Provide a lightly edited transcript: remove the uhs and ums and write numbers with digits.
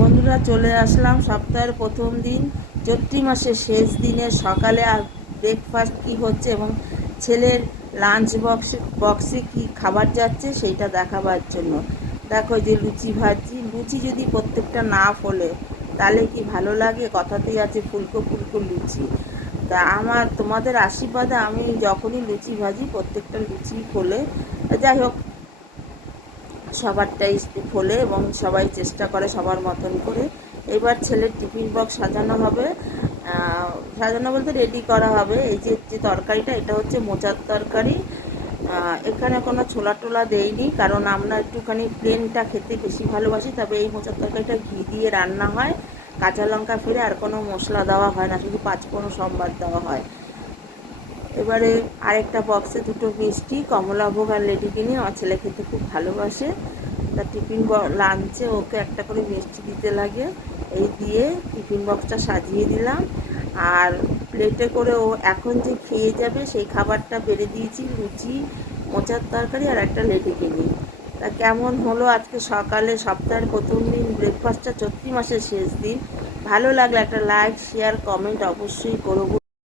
বন্ধুরা, চলে আসলাম সপ্তাহের প্রথম দিন, চৈত্রি মাসের শেষ দিনে সকালে। আর ব্রেকফাস্ট কী হচ্ছে এবং ছেলের লাঞ্চ বক্সে কী খাবার যাচ্ছে সেইটা দেখাবার জন্য। দেখো, যে লুচি ভাজছি, লুচি যদি প্রত্যেকটা না ফোলে তাহলে কি ভালো লাগে? কথাতেই আছে ফুলকো ফুলকো লুচি। তা তোমাদের আশীর্বাদে আমি যখনই লুচি ভাজি প্রত্যেকটা লুচি ফোলে। যাই হোক, সবারটাই ফোলে এবং সবাই চেষ্টা করে সবার মতন করে। এবার ছেলের টিফিন বক্স সাজানো হবে। সাজানো বলতে রেডি করা হবে। এই যে যে তরকারিটা, এটা হচ্ছে মোচার তরকারি। এখানে কোনো ছোলা টোলা দেইনি, কারণ আমরা একটুখানি প্লেনটা খেতে বেশি ভালোবাসি। তবে এই মোচার তরকারিটা ঘি দিয়ে রান্না হয়, কাঁচা লঙ্কা ফেলে, আর কোনো মশলা দেওয়া হয় না, শুধু পাঁচফোড়ন সম্বাদ দেওয়া হয়। এবারে আরেকটা বক্সে দুটো মিষ্টি, কমলাভোগ আর লেডিকিনি, আমার ছেলে খেতে খুব ভালোবাসে। তা টিফিন লাঞ্চে ওকে একটা করে মিষ্টি দিতে লাগে। এই দিয়ে টিফিন বক্সটা সাজিয়ে দিলাম। আর প্লেটে করে ও এখন যে খেয়ে যাবে সেই খাবারটা বেড়ে দিয়েছি, লুচি, মোচার তরকারি আর একটা লেডিকিনি। তা কেমন হলো আজকে সকালে সপ্তাহের প্রথম দিন ব্রেকফাস্টটা, চৈত্রি মাসের শেষ দিন? ভালো লাগলে একটা লাইক, শেয়ার, কমেন্ট অবশ্যই করো।